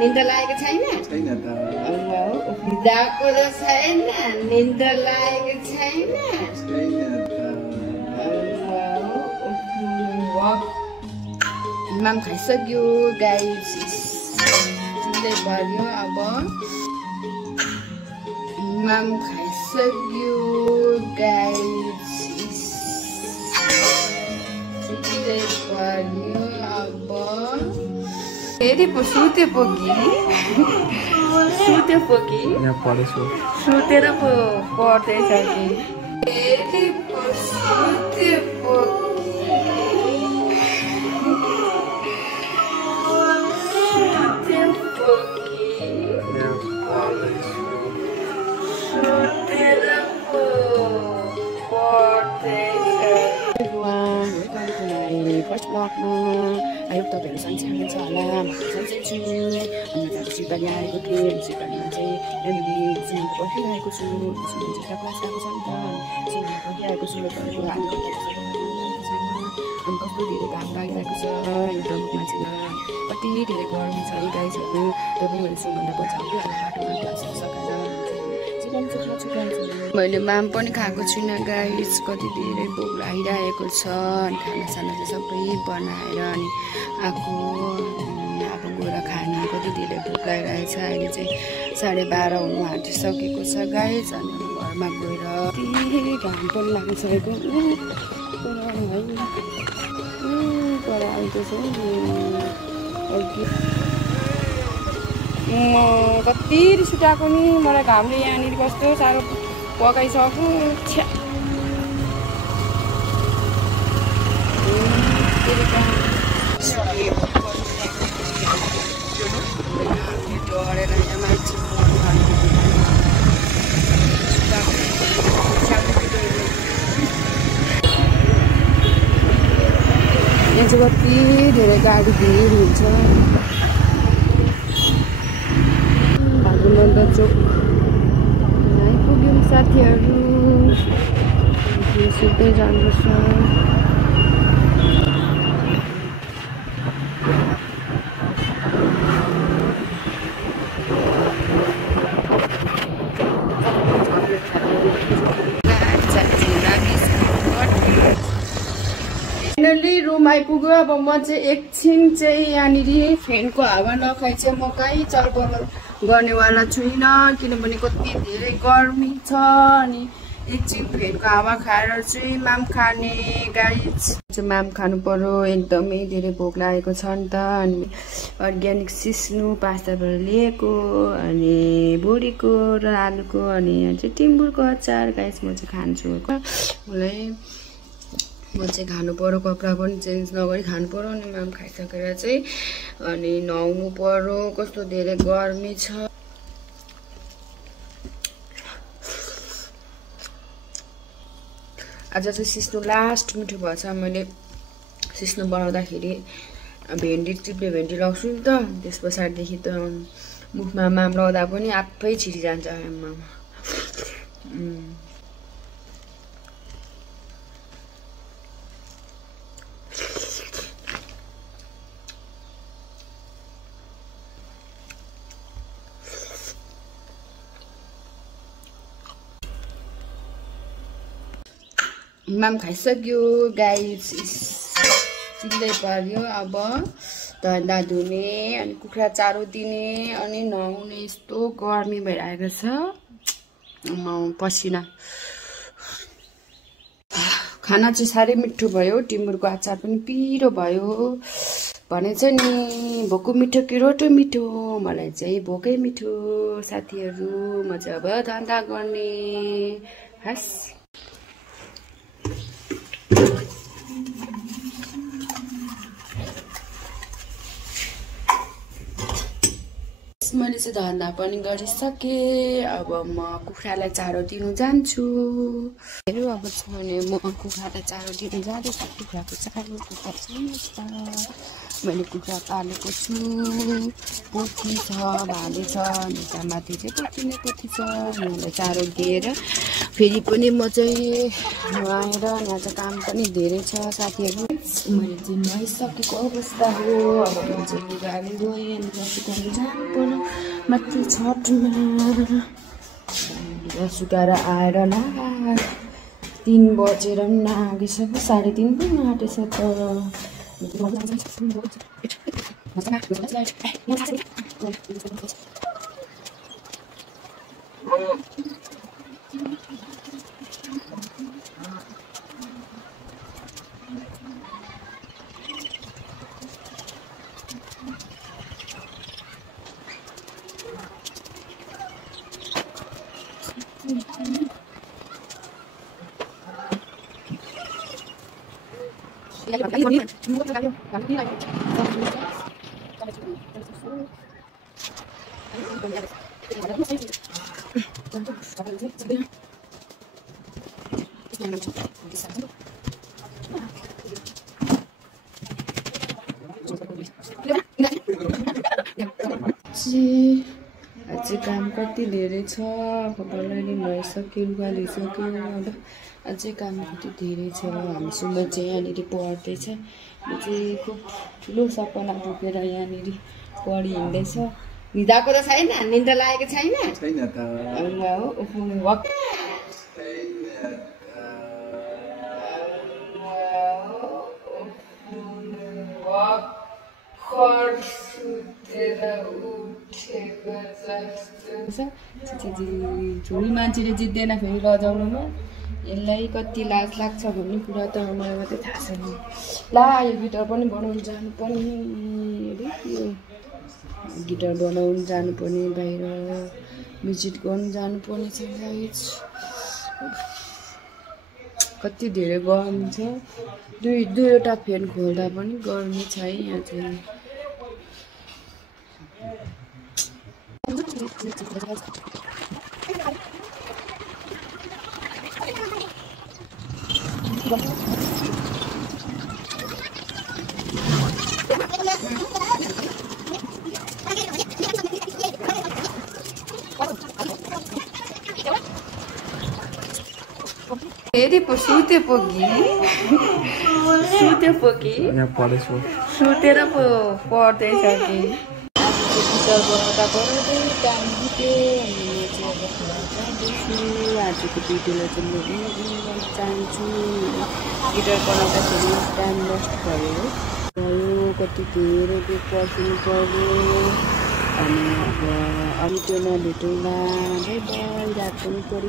निन्द्रा लागेको छैन? छैन त। उफ्रिदाको त छैन, निन्द्रा लागेको छैन। छैन त। इमाम खाइसक्यो गाइस, चिन्दै पर्यो अब। इमाम खाइसक्यो गाइस, चिन्दै पर्यो अब। फेरि पो सुत्यो पो कि सुत्यो पो कि सुतेर पो पढ्दैछ कि फेरि पो सुत्यो पो फर्स्ट ब्लगमा आयो तपाईँहरू सन्चै हुनुहुन्छ होला। म सन्चै छु। अनि त सिपाली आएको थिएँ। सिपालीमा चाहिँ यहाँनिर सिमेन्ट पर्खिरहेको छु। सिमेन्ट चाहिँ क्लास आएको छ नि त। सिमेन्ट पर्खिरहेको छु। अनि कस्तो धेरै घाम लागिरहेको छ एकदम मान्छेलाई। कति धेरै गर्मी छ है गाइसहरू। तपाईँहरू सुन्दा बचाउँदै होला बाटोमा क्लास सकाएर मैले माम पनि खाएको छुइनँ गाइस। कति धेरै भोक लागिरहेको छ। अनि खानासाना चाहिँ सबै बनाएर अनि आएको अब गएर खाने कति धेरै भोक लागिरहेछ। अहिले चाहिँ 12:30 हुनु आँटिसकेको छ गाइस। अनि घरमा गएर कति घाम पनि लागिसकेको पर आउँदैछ कति रिस उठाएको नि मलाई घामले। यहाँनिर कस्तो साह्रो पकाइसक्यो। यहाँ चाहिँ कति धेरै गाडी भिड हुन्छ। चोक आइपुग्यौँ साथीहरू। सुत्दै जानुपर्छ। फाइनली रुम आइपुग्यो। अब म चाहिँ एकछिन चाहिँ यहाँनिर फ्यानको हावा नखाइ चाहिँ म कहीँ चलपल गर्नेवाला छुइनँ। किनभने कति धेरै गर्मी छ। अनि एकछिन फ्यानको हावा खाएर चाहिँ माम खाने गाइस। माम खानु पर्यो। एकदमै धेरै भोक लागेको छ नि त। अनि अर्ग्यानिक सिस्नु पास्ताबाट लिएको अनि बोडीको र आलुको अनि यहाँ चाहिँ टिम्बुरको अचार गाइस। म चाहिँ खान्छु। मलाई म चाहिँ खानु पर्यो। कपडा पनि चेन्ज नगरी खानु पर्यो। अनि माम खाइसकेर चाहिँ अनि नुहाउनु पर्यो। कस्तो धेरै गर्मी छ। आज चाहिँ सिस्नु लास्ट मिठो भएछ। मैले सिस्नु बनाउँदाखेरि भेन्डी चिप्ले भेन्डी लाउँछु नि त। त्यस पछाडिदेखि त मुखमा माम लाउँदा पनि आफै छिरिजान्छ आमा। माम खाइसक्यो गाइस, चिन्दै पर्यो अब। धन्दा धुने अनि कुखुरा चारो दिने अनि नुहाउने। यस्तो गर्मी भइरहेको छ पसिना। खाना चाहिँ साह्रै मिठो भयो। टिमुरको अचार पनि पिरो भयो। भनेछ नि भोको मिठो कि रोटो मिठो। मलाई चाहिँ भोकै मिठो साथीहरू। म चाहिँ अब धन्दा गर्ने। हस् मैले चाहिँ धन्दा पनि गरिसकेँ। अब म कुखुरालाई चारो दिनु जान्छु। हेरौँ अब छ भने म कुखुरालाई चारो दिनु जाँदैछु। कुखुराको चारो मैले कुखुरा पालेको छु पोथी छ भाले छ त्यहाँ माथि चाहिँ पोथी नै पोथी छ उनीहरूलाई चारो दिएर फेरि पनि म चाहिँ आएर यहाँ चाहिँ काम पनि धेरै छ साथीहरू मैले चाहिँ नुहाइसकेको अवस्था हो अब म चाहिँ लुगाले गएँ अनि सुकाउनु जानु पर्यो माथि छतमा लुगा सुकाएर आएर न 3 बजेर पनि नागिसक्यो 3:30 पनि नाटेछ त अझै काम कति धेरै छ अब बल्लैले भइसक्यो लुगा लिइसक्यो अब अझै काम कति धेरै छ हामी सुन्दर चाहिँ यहाँनिर पढ्दैछ यो चाहिँ खुब ठुलो सपना बोकेर यहाँनिर पढि हिँड्दैछ निदाएको त छैन निन्दा लागेको छैन झोडी मान्छेले जित्दैन फेरि लजाउनुमा यसलाई कति लाज लाग्छ भन्ने कुरा त मलाई मात्रै थाहा छैन ला यो गिटार पनि बनाउनु जानुपर्ने गिटार बनाउनु जानुपर्ने बाहिर भिजिट गर्नु जानुपर्ने छ गाइस कति धेरै गरम छ दुईवटा फ्यान खोल्दा पनि गर्मी छ है यहाँ चाहिँ फेरि पो सुते पो कि सुते पो कि सुतेर पो पढ्दैछ कि गिटार बनाउँदा बनाउँदै टाइम बित्यो आजको भिडियोलाई चाहिँ म गर्न चाहन्छु गिटार बनाउँदाखेरि टाइम वेस्ट भयो कति धेरै बेग पर्खिनु पर्यो अनि अब अरू त्यो नभेटौँला बाई बाई रात पनि परि